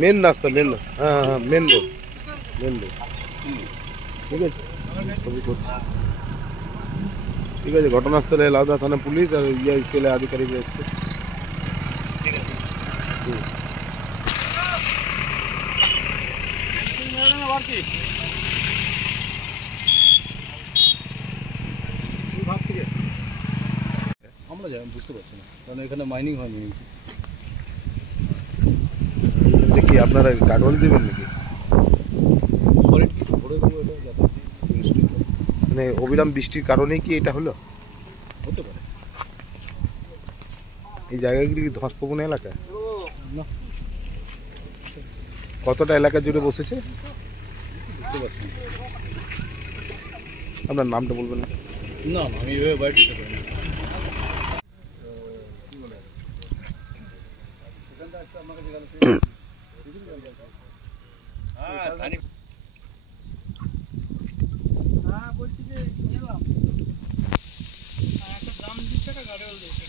Main রাস্তা, main, হ্যাঁ হ্যাঁ মেন রোড, মেন রোড। ঠিক আছে, ছবি করছি। ঠিক আছে, ঘটনাস্থলে লাউদা থানা পুলিশ আর ইসিএল আধিকারিক এসছে। ঠিক আছে, আমরা যাই বুঝতে পারছি না, কারণ এখানে মাইনিং হয়নি। দেখি আপনারা কাগজ দেবেন নাকি? মানে অবিরাম বৃষ্টির কারণেই কি এটা হলো? হতে পারে। এই জায়গাগুলি কি ধসপ্রবণ এলাকা? না, কতটা এলাকা জুড়ে বসেছে বুঝতে পারছি না। আপনার নামটা বলবেন না? না না, আমি এভাবে বাইরে দিতে পারি না। বলছি যে এলাম একটা দাম দিচ্ছে, একটা গাড়িওয়াল দিচ্ছে।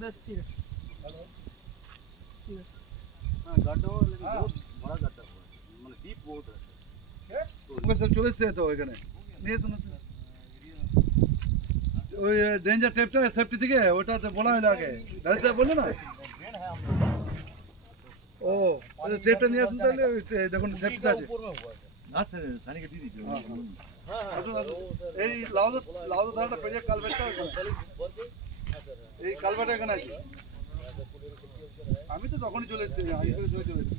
বেশ ঠিক আছে, ঠিক আছে। हाँ गड्ढा हो, लेकिन बहुत बड़ा गड्ढा हुआ है, मतलब डीप बहुत है। সব চলে এসছে তো এখানে নিয়ে শুনেছি ওই ডেঞ্জার টেপটা সেফটি থেকে ওটা তো বলা হলো আগে রাজ সাহেব বললো না। ও টেপটা নিয়ে আসুন তাহলে দেখুন সেফটি আছে। আচ্ছা সানিকে দিয়ে দিচ্ছি। এই লাউদা ধারাটা পেরিয়ে কালভার্টটা এই কালভার্ট এখানে আছে। আমি তো তখনই চলে এসেছি, আগে করে চলে এসেছি।